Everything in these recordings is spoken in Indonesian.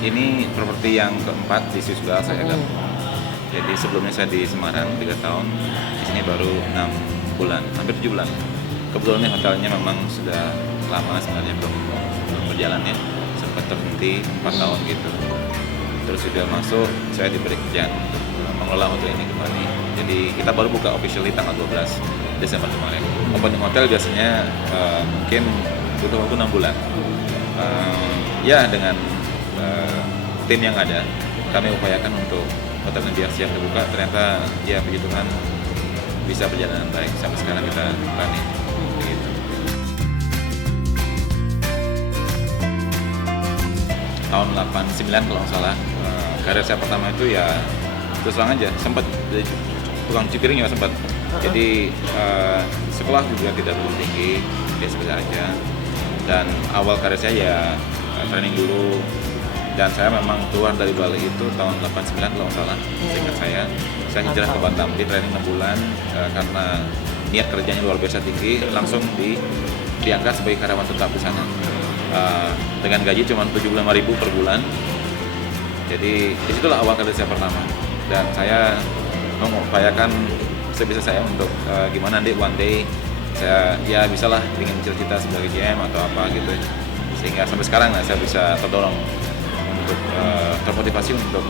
ini properti yang keempat di Swisbel saya gabung. Jadi sebelumnya saya di Semarang 3 tahun, di sini baru 6 bulan, hampir 7 bulan. Kebetulan ini hotelnya memang sudah lama sebenarnya belum berjalan ya, sempat terhenti 4 tahun gitu. Terus sudah masuk, saya diberi kerjaan untuk mengelola hotel ini kembali. Jadi kita baru buka officially tanggal 12 Desember kemarin. Opening hotel biasanya mungkin butuh waktu 6 bulan. Ya dengan tim yang ada, kami upayakan untuk hotelnya biar siap dibuka. Ternyata ya puji Tuhan bisa berjalan dengan baik sampai sekarang kita running. Begitu. Tahun 89 kalau nggak salah, karir saya pertama itu ya terus terang aja sempat jadi tukang cuci piring ya sempat. Jadi sekolah juga tidak terlalu tinggi, biasa aja. Dan awal karir saya ya training dulu. Dan saya memang keluar dari Bali itu tahun 89 kalau nggak salah, seingat saya hijrah ke Batam di training 6 bulan karena niat kerjanya luar biasa tinggi, langsung diangkat sebagai karyawan tetap di sana dengan gaji cuma 75.000 per bulan. Jadi disitulah awal karir saya pertama, dan saya mengupayakan sebisa saya untuk gimana nanti one day saya ya bisalah ingin cita-cita sebagai GM atau apa gitu, sehingga sampai sekarang saya bisa terdorong untuk termotivasi untuk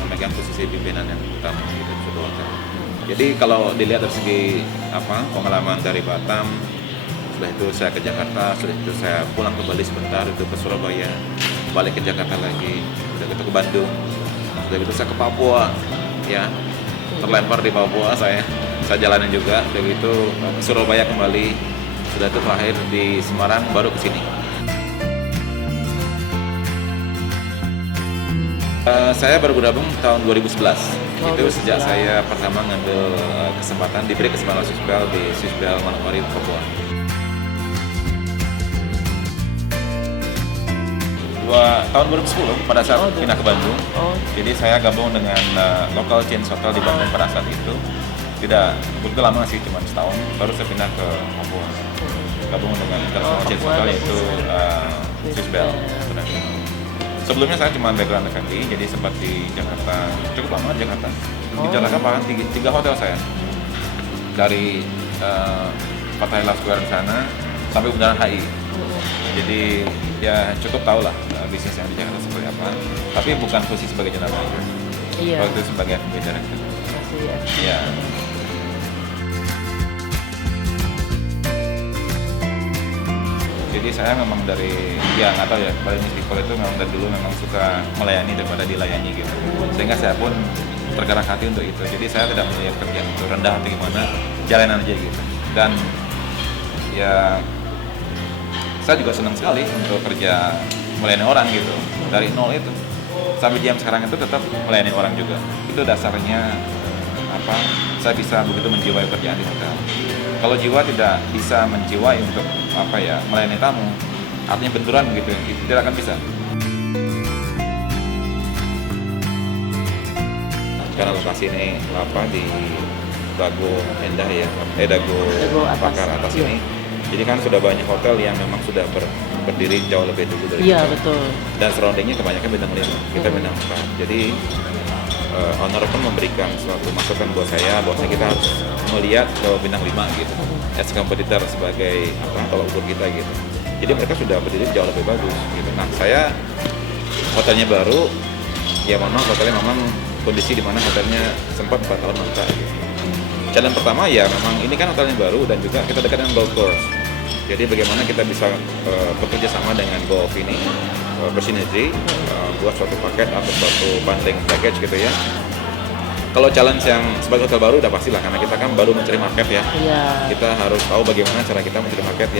memegang posisi pimpinan yang utama gitu di suatu hotel. Jadi kalau dilihat dari segi pengalaman dari Batam, setelah itu saya ke Jakarta, setelah itu saya pulang ke Bali sebentar, itu ke Surabaya, balik ke Jakarta lagi, udah gitu ke Bandung, setelah itu saya ke Papua, ya terlempar di Papua saya jalanin juga, udah gitu ke Surabaya kembali, sudah itu terakhir di Semarang, baru ke sini. Saya baru bergabung tahun 2011. Itu sejak saya pertama ngambil kesempatan, diberi kesempatan Swisbel di Swisbel Manokwari, Papua. Tahun 2010 pada saat pindah ke Bandung. Jadi saya gabung dengan local chain hotel di Bandung pada saat itu. Tidak begitu lama sih, cuma setahun. Baru saya pindah ke Papua. Gabung dengan international chain hotel yaitu Swisbel. Sebelumnya saya cuma background F&B, jadi sempat di Jakarta, cukup lama di Jakarta. Di Jakarta bahkan 3 hotel saya. Dari Fathahillah Square sana sampai Bundaran HI. Jadi ya cukup tahu lah bisnis yang di Jakarta seperti apa. Tapi bukan posisi sebagai general manager. Iya. Waktu itu sebagai F&B director. Iya. Jadi saya memang dari, ya nggak tahu ya, Bali Mystical itu memang dari dulu memang suka melayani daripada dilayani gitu. Sehingga saya pun tergerak hati untuk itu. Jadi saya tidak melihat kerjaan itu rendah atau gimana, jalanan aja gitu. Dan ya saya juga senang sekali untuk kerja melayani orang gitu. Dari nol itu sampai jam sekarang itu tetap melayani orang juga. Itu dasarnya saya bisa begitu menjiwai kerjaan di hotel. Kalau jiwa tidak bisa menjiwai untuk melayani tamu, artinya benturan gitu, itu tidak akan bisa. Karena lokasi ini di Dago Endah ya, Dago Bakar atas ini. Jadi kan sudah banyak hotel yang memang sudah berdiri jauh lebih dulu dari kita. Iya, betul. Dan surroundingnya kebanyakan bintang 5, kita bintang 4. Jadi owner pun memberikan suatu masukan buat saya bahwa kita harus melihat ke bintang 5 gitu, as kompetitor sebagai tolak ukur kita gitu. Jadi mereka sudah berdiri jauh lebih bagus gitu. Nah saya hotelnya baru, ya mohon maaf hotelnya memang kondisi di mana hotelnya sempat 4 tahun mangkrak gitu. Challenge pertama ya memang ini kan hotelnya baru dan juga kita dekat dengan golf course. Jadi bagaimana kita bisa bekerja sama dengan golf ini, bersinergi, buat suatu paket atau suatu bundling package gitu ya. Kalau challenge yang sebagai hotel baru udah pastilah, karena kita kan baru mencari market ya. Kita harus tahu bagaimana cara kita mencari market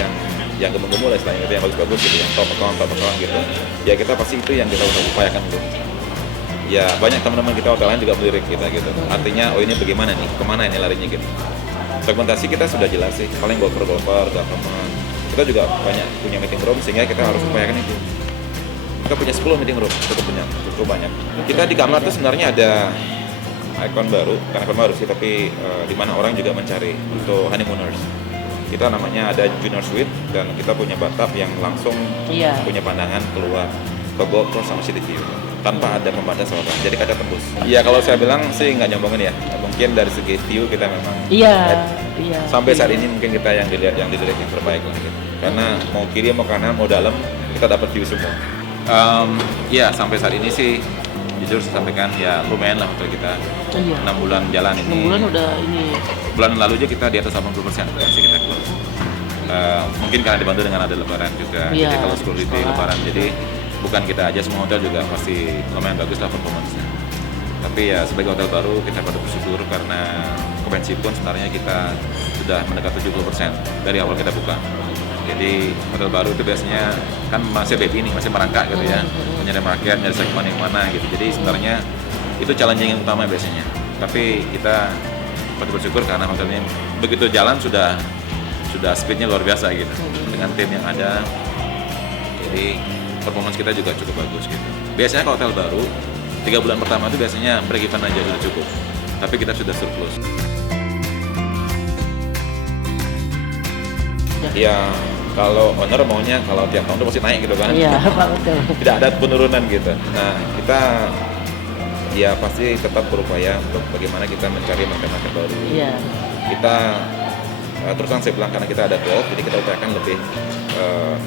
yang gemuk-gemuk lah istilahnya gitu, yang bagus-bagus gitu, yang top account gitu. Ya kita pasti itu yang kita upayakan dulu. Ya banyak teman-teman kita hotel lain juga melirik kita gitu. Artinya ini bagaimana nih, kemana ini larinya gitu. Segmentasi kita sudah jelas sih, paling golfer, government. Kita juga banyak punya meeting room sehingga kita harus upayakan itu. Kita punya 10 meeting room, cukup banyak. Kita di kamar tuh sebenarnya ada ikon baru, bukan ikon baru sih, tapi di mana orang juga mencari untuk honeymooners. Kita namanya ada Junior Suite dan kita punya bathtub yang langsung punya pandangan keluar ke Golf Course sama City View tanpa ada pembatas apa, jadi kaca tembus. Iya, kalau saya bilang sih nggak nyombongin ya, mungkin dari segi view kita memang Iya. sampai saat ini mungkin kita yang dilihat yang terbaik lah gitu. Karena mau kiri mau kanan mau dalam kita dapat view semua. Ya sampai saat ini sih jujur saya sampaikan ya lumayan lah untuk kita. Iya. 6 bulan jalan ini. 6 bulan udah ini. Bulan lalu aja kita di atas 80% sih kita close. Mungkin karena dibantu dengan ada lebaran juga. Iya. Jadi kalau 10 di lebaran, jadi bukan kita aja, semua hotel juga pasti lumayan bagus lah performance-nya. Tapi ya sebagai hotel baru kita patut bersyukur karena okupansi pun sebenarnya kita sudah mendekati 70% dari awal kita buka. Jadi hotel baru itu biasanya kan masih baby nih, masih merangkak gitu ya, nyari market, nyari segmen yang mana gitu. Jadi sebenarnya itu challenging yang utama biasanya. Tapi kita patut bersyukur karena hotelnya begitu jalan sudah speednya luar biasa gitu dengan tim yang ada. Jadi performance kita juga cukup bagus gitu. Biasanya kalau hotel baru 3 bulan pertama itu biasanya break even aja sudah cukup. Tapi kita sudah surplus. Ya kalau owner maunya kalau tiap tahun itu pasti naik gitu kan. Iya, Pak, betul. Tidak ada penurunan gitu. Nah kita ya pasti tetap berupaya untuk bagaimana kita mencari market-market baru. Iya. Kita terus terang saya bilang karena kita ada golf, jadi kita upayakan lebih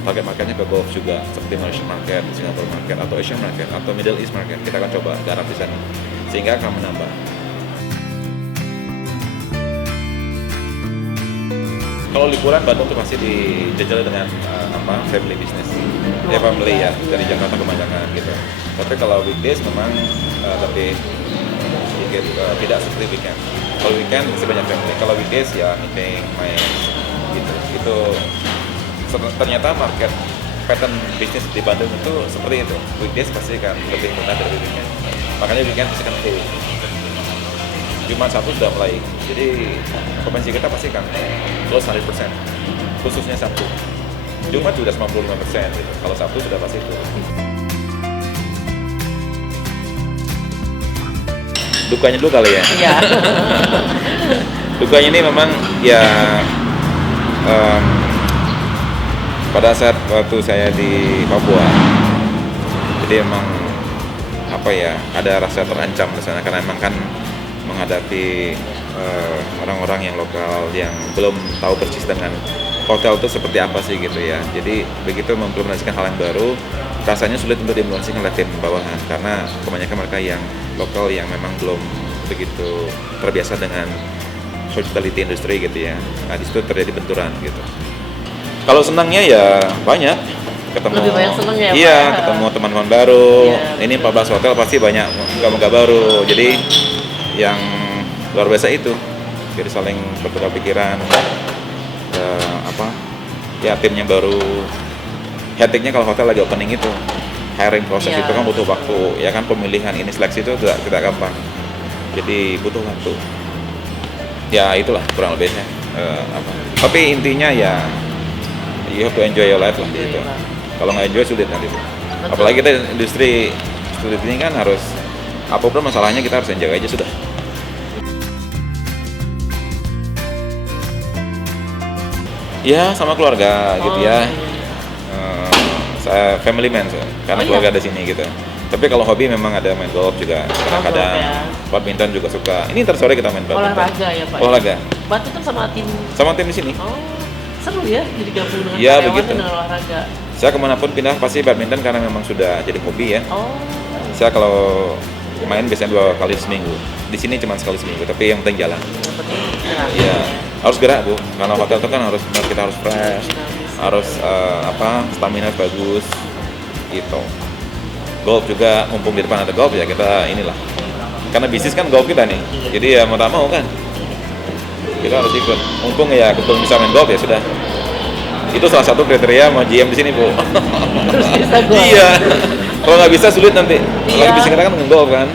target marketnya ke golf juga, seperti Malaysia market, Singapore market, atau Asian market, atau Middle East market. Kita akan coba garap di sana, sehingga akan menambah. Kalau liburan Bandung tuh pasti dijajal dengan family business, ya family ya dari Jakarta ke Majangan gitu. Tapi kalau weekdays memang lebih sedikit tidak seperti weekend. Kalau weekend masih banyak family. Kalau weekdays ya meeting, main gitu. Itu ternyata market pattern bisnis di Bandung itu seperti itu. Weekdays pasti kan lebih murah dari weekend. Makanya weekend pasti kan full. Jumat Sabtu sudah mulai. Jadi okupansi kita pasti kan close 100%. Khususnya Sabtu. Jumat sudah 95% gitu. Kalau Sabtu sudah pasti itu. Dukanya dulu kali ya. Iya. Dukanya ini memang ya pada saat waktu saya di Papua, jadi emang apa ya, ada rasa terancam di sana karena emang kan menghadapi orang-orang yang lokal yang belum tahu persis dengan hotel itu seperti apa sih gitu ya. Jadi begitu mengimplementasikan hal yang baru, rasanya sulit untuk diimplementasikan oleh tim bawahan karena kebanyakan mereka yang lokal yang memang belum begitu terbiasa dengan hospitality industry gitu ya. Nah di situ terjadi benturan gitu. Kalau senangnya ya banyak, ketemu. Lebih banyak senangnya ya, iya, Pak. ketemu teman-teman baru. Iya. Ini 14 hotel pasti banyak muka-muka baru. Jadi yang luar biasa itu. Jadi saling bertukar pikiran. Ya timnya baru. Hektiknya kalau hotel lagi opening itu, hiring proses Iya. itu kan butuh waktu. Ya kan pemilihan ini seleksi itu tidak gampang. Jadi butuh waktu. Ya itulah kurang lebihnya. Tapi intinya ya you have to enjoy your life lah gitu. Kalau nggak enjoy sulit nanti itu. Apalagi kita industri sulit ini kan harus apapun masalahnya kita harus enjoy aja sudah. Ya sama keluarga gitu ya. Saya family man karena keluarga ada sini gitu. Tapi kalau hobi memang ada main golf juga. Kadang-kadang badminton juga suka. Ini ntar sore kita main badminton. Olahraga ya Pak. Olahraga. Badminton sama tim. Sama tim di sini. Oh, seru ya jadi gabung dengan Iya, karyawan begitu. dengan olahraga. Saya kemanapun pindah pasti badminton karena memang sudah jadi hobi ya. Oh, Saya kalau main biasanya 2 kali seminggu. Di sini cuma sekali seminggu, tapi yang penting jalan. yang penting gerak. Iya, harus gerak Bu. Karena hotel itu kan kita harus fresh, harus stamina bagus gitu. Golf juga mumpung di depan ada golf ya kita inilah. Karena bisnis kan golf kita nih. Jadi ya mau tak mau kan. Kita harus ikut. Mumpung ya kebetulan bisa main golf ya sudah. Itu salah satu kriteria mau GM di sini Bu. Terus bisa golf. Iya. Kalau nggak bisa sulit nanti. Kalau Iya. bisa kita kan golf kan.